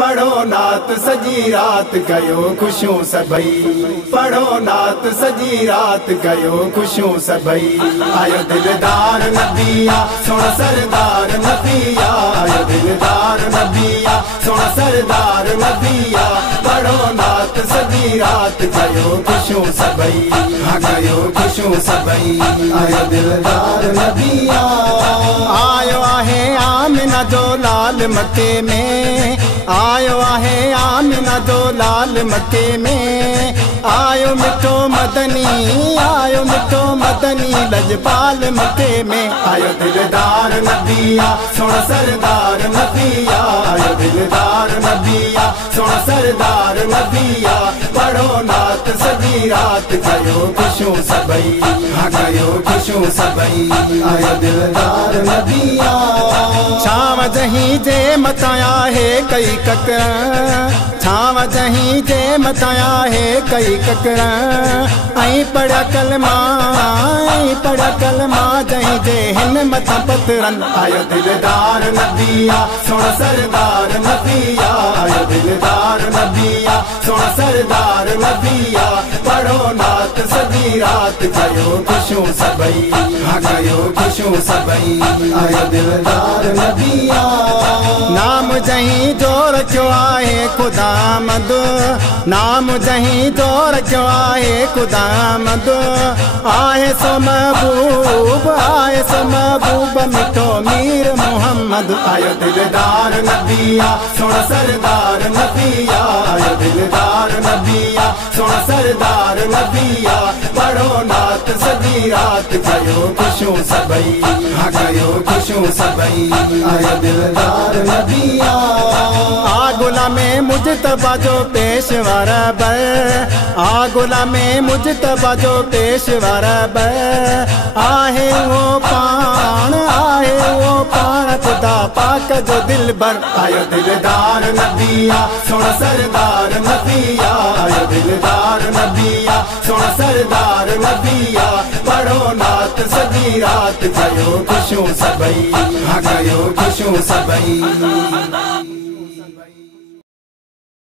पढ़ो नात सजी रात कयो खुशियों सभई। पढ़ो नात सजी रात कयो खुशियों सभई। आयो दिलदार नबिया सुन सरदार नबिया। आयो दिलदार नबिया सुन सरदार नबिया। पढ़ो नात सजी रात कयो खुशियों सभई। हाँ कयो खुशियों सभई। आयो दिलदार नबिया। आयो आहे आमिना जो लाल मके में। आयो आहे आमिना जो लाल मके में। आयो मिठो मदनी आयो मिठो मदनी लजपाल मके में। आयो दिलदार नबिया सुन सरदार नबिया। आयो दिलदार नबिया सुन सरदार नबिया। पढ़ो नात सजी रात कयो खुशियों सभई। हाँ कयो खुशियों सभई। आयो दिलदार नबिया। छाव जही जे मताया है कई ककरा। छाव जही जे मताया है कई ककरा। आई पढ़ा कलमा आई पढ़ा कलमा जही जे हिन मथा पतरन। आयो दिलदार नबिया सुन सरदार नबिया। आयो दिलदार नबिया सुन सरदार नबिया। पढ़ो नात सजी रात कयो खुशियों सभई। हाँ कयो खुशियों सभई। आयो दिलदार नबिया। नाम जही जो रखियो आहे खुदामद। नाम जही जो रखियो आहे खुदामद। आहे सो महबूब आहे सो महबूब मिठो मीर मोहम्मद। आयो दिलदार नबिया सुन सरदार नबिया। आयो दिलदार नबिया सुन सरदार नबिया। पढ़ो नात सजी रात कयो खुशियों सभई। हाँ कयो खुशियों सभई। आयो दिलदार नबिया। आगुला में मुजतबा जो पेशवारा बर। आगुला में मुजतबा जो पेशवारा बर। आहे वो पान आहे वो पान खुदा पाक जो दिल भर। आयो दिलदार नबिया सुन सरदार नबिया। आयो दिलदार नबिया सुन सरदार नबिया। पढ़ो नात सजी रात कयो खुशियों सभई। हाँ कयो खुशियों सभई।